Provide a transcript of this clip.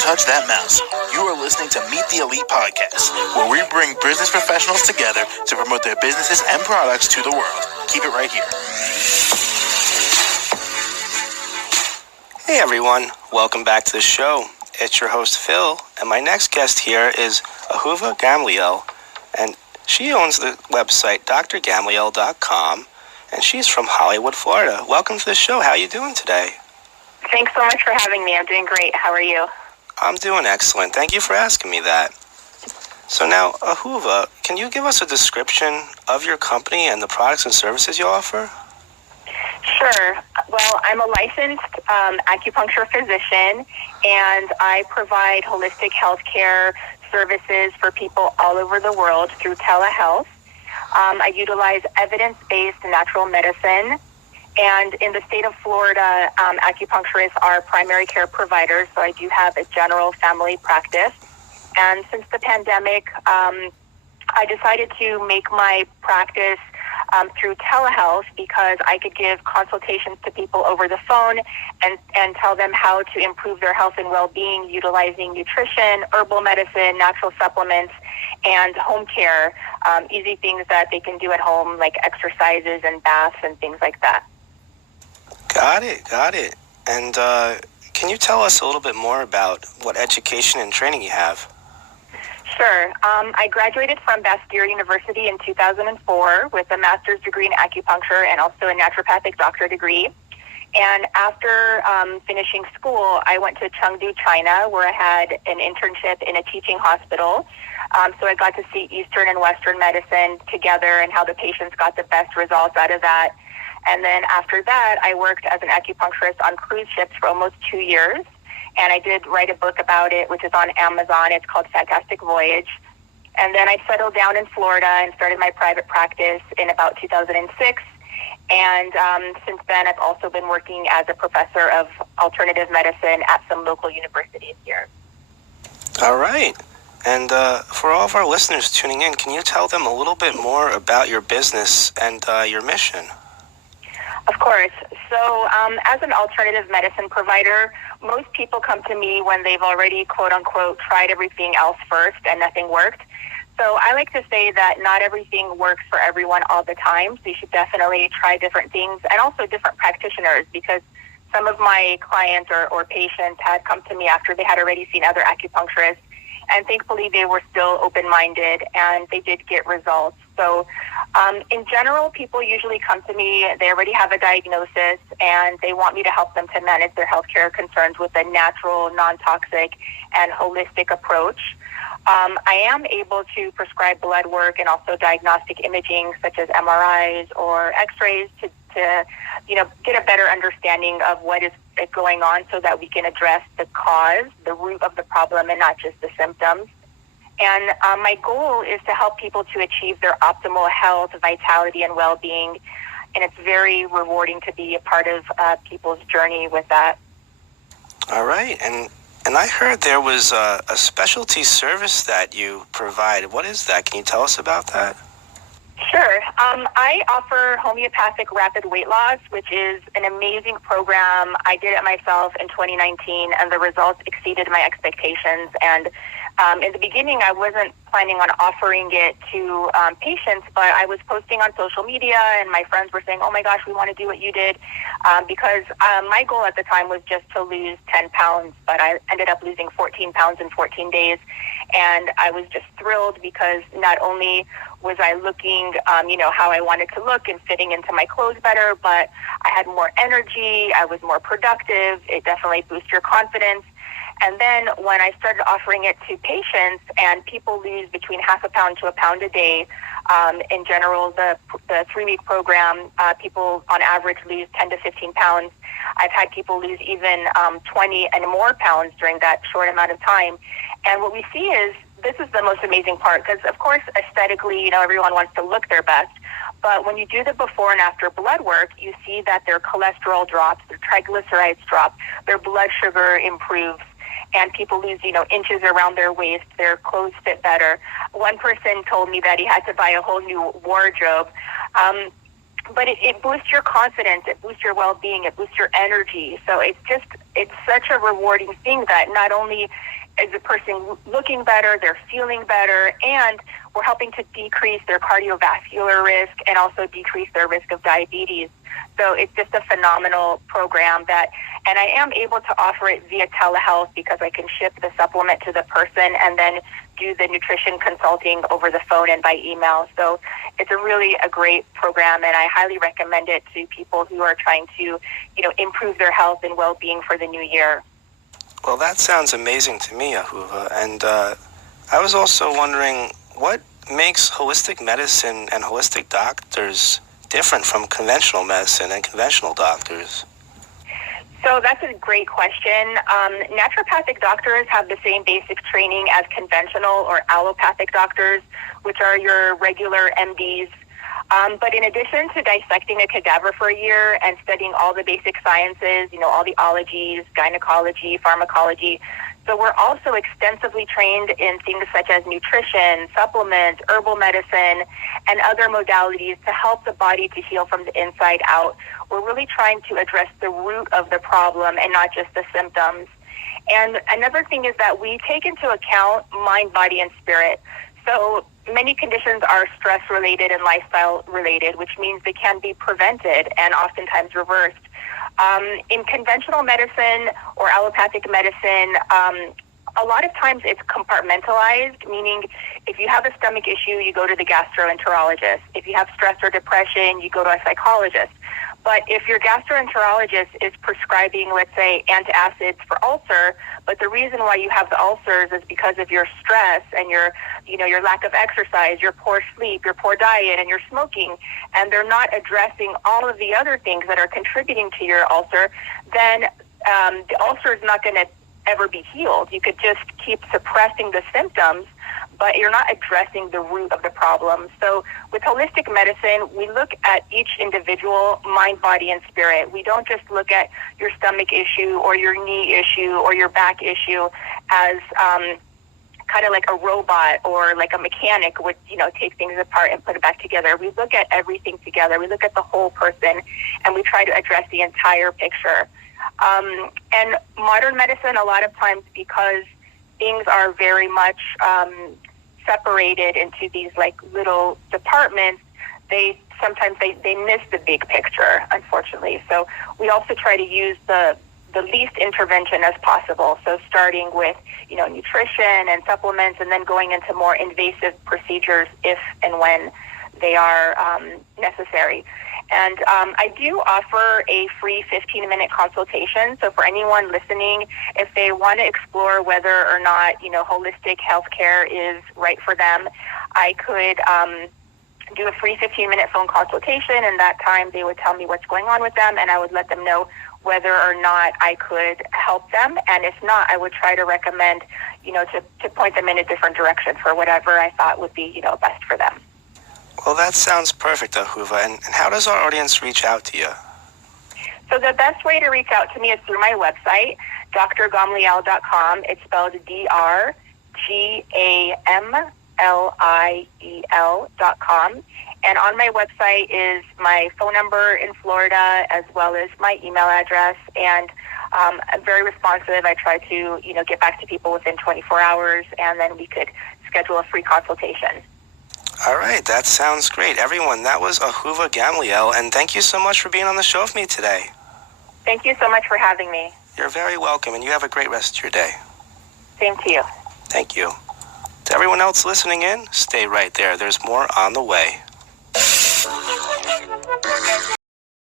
touch that mouse. You are listening to Meet the Elite Podcast, where we bring business professionals together to promote their businesses and products to the world. Keep it right here. Hey everyone, welcome back to the show. It's your host Phil, and my next guest here is Ahuva Gamliel, and she owns the website drgamliel.com, and she's from Hollywood, Florida. Welcome to the show. How are you doing today? Thanks so much for having me. I'm doing great. How are you? I'm doing excellent. Thank you for asking me that. So now, Ahuva, can you give us a description of your company and the products and services you offer? Sure. Well, I'm a licensed acupuncture physician, and I provide holistic healthcare services for people all over the world through telehealth. I utilize evidence-based natural medicine, and in the state of Florida, acupuncturists are primary care providers, so I do have a general family practice. And since the pandemic, I decided to make my practice through telehealth because I could give consultations to people over the phone and tell them how to improve their health and well-being utilizing nutrition, herbal medicine, natural supplements, and home care, easy things that they can do at home like exercises and baths and things like that. Got it. And can you tell us a little bit more about what education and training you have? Sure. I graduated from Bastyr University in 2004 with a master's degree in acupuncture and also a naturopathic doctorate degree. And after finishing school, I went to Chengdu, China, where I had an internship in a teaching hospital. So I got to see Eastern and Western medicine together and how the patients got the best results out of that. And then after that, I worked as an acupuncturist on cruise ships for almost 2 years. And I did write a book about it, which is on Amazon. It's called Fantastic Voyage. And then I settled down in Florida and started my private practice in about 2006. And since then, I've also been working as a professor of alternative medicine at some local universities here. All right. And for all of our listeners tuning in, can you tell them a little bit more about your business and your mission? Of course. So as an alternative medicine provider, most people come to me when they've already, quote unquote, tried everything else first and nothing worked. So I like to say that not everything works for everyone all the time. So you should definitely try different things and also different practitioners, because some of my clients or patients had come to me after they had already seen other acupuncturists. And thankfully, they were still open-minded, and they did get results. So in general, people usually come to me, they already have a diagnosis, and they want me to help them to manage their healthcare concerns with a natural, non-toxic, and holistic approach. I am able to prescribe blood work and also diagnostic imaging, such as MRIs or X-rays, to get a better understanding of what is going on so that we can address the cause, the root of the problem, and not just the symptoms. And my goal is to help people to achieve their optimal health, vitality, and well-being. And it's very rewarding to be a part of people's journey with that. All right. And I heard there was a specialty service that you provide. What is that? Can you tell us about that? Sure. I offer homeopathic rapid weight loss, which is an amazing program. I did it myself in 2019, and the results exceeded my expectations. And in the beginning, I wasn't planning on offering it to patients, but I was posting on social media, and my friends were saying, oh my gosh, we want to do what you did, because my goal at the time was just to lose 10 pounds, but I ended up losing 14 pounds in 14 days. And I was just thrilled because not only was I looking, how I wanted to look and fitting into my clothes better, but I had more energy, I was more productive, it definitely boosts your confidence. And then when I started offering it to patients, and people lose between half a pound to a pound a day, in general, the 3-week program, people on average lose 10 to 15 pounds. I've had people lose even 20 and more pounds during that short amount of time. And what we see is, this is the most amazing part, because of course, aesthetically, everyone wants to look their best. But when you do the before and after blood work, you see that their cholesterol drops, their triglycerides drop, their blood sugar improves, and people lose, inches around their waist, their clothes fit better. One person told me that he had to buy a whole new wardrobe. but it boosts your confidence, it boosts your well-being, it boosts your energy. So it's such a rewarding thing that not only is the person looking better, they're feeling better, and we're helping to decrease their cardiovascular risk and also decrease their risk of diabetes. So it's just a phenomenal program and I am able to offer it via telehealth because I can ship the supplement to the person and then do the nutrition consulting over the phone and by email. So it's a great program, and I highly recommend it to people who are trying to, improve their health and well-being for the new year. Well, that sounds amazing to me, Ahuva. And I was also wondering, what makes holistic medicine and holistic doctors different from conventional medicine and conventional doctors? So that's a great question. Naturopathic doctors have the same basic training as conventional or allopathic doctors, which are your regular MDs. But in addition to dissecting a cadaver for a year and studying all the basic sciences, all the ologies, gynecology, pharmacology, so we're also extensively trained in things such as nutrition, supplements, herbal medicine, and other modalities to help the body to heal from the inside out. We're really trying to address the root of the problem and not just the symptoms. And another thing is that we take into account mind, body, and spirit. So many conditions are stress-related and lifestyle-related, which means they can be prevented and oftentimes reversed. In conventional medicine or allopathic medicine, a lot of times it's compartmentalized, meaning if you have a stomach issue, you go to the gastroenterologist. If you have stress or depression, you go to a psychologist. But if your gastroenterologist is prescribing, let's say, antacids for ulcer, but the reason why you have the ulcers is because of your stress and your lack of exercise, your poor sleep, your poor diet, and your smoking, and they're not addressing all of the other things that are contributing to your ulcer, then the ulcer is not going to ever be healed. You could just keep suppressing the symptoms, but you're not addressing the root of the problem. So with holistic medicine, we look at each individual mind, body, and spirit. We don't just look at your stomach issue or your knee issue or your back issue as kind of like a robot or like a mechanic would, take things apart and put it back together. We look at everything together. We look at the whole person, and we try to address the entire picture. And modern medicine, a lot of times, because things are very much separated into these like little departments, they miss the big picture, unfortunately. So we also try to use the least intervention as possible. So starting with, nutrition and supplements, and then going into more invasive procedures if and when they are necessary. And I do offer a free 15-minute consultation. So for anyone listening, if they want to explore whether or not, holistic healthcare is right for them, I could do a free 15-minute phone consultation. And that time they would tell me what's going on with them, and I would let them know whether or not I could help them. And if not, I would try to recommend, to point them in a different direction for whatever I thought would be, best for them. Well, that sounds perfect, Ahuva. And how does our audience reach out to you? So the best way to reach out to me is through my website, drgamliel.com. It's spelled drgamliel.com. And on my website is my phone number in Florida, as well as my email address. And I'm very responsive. I try to, get back to people within 24 hours, and then we could schedule a free consultation. All right, that sounds great. Everyone, that was Ahuva Gamliel, and thank you so much for being on the show with me today. Thank you so much for having me. You're very welcome, and you have a great rest of your day. Same to you. Thank you. To everyone else listening in, stay right there. There's more on the way.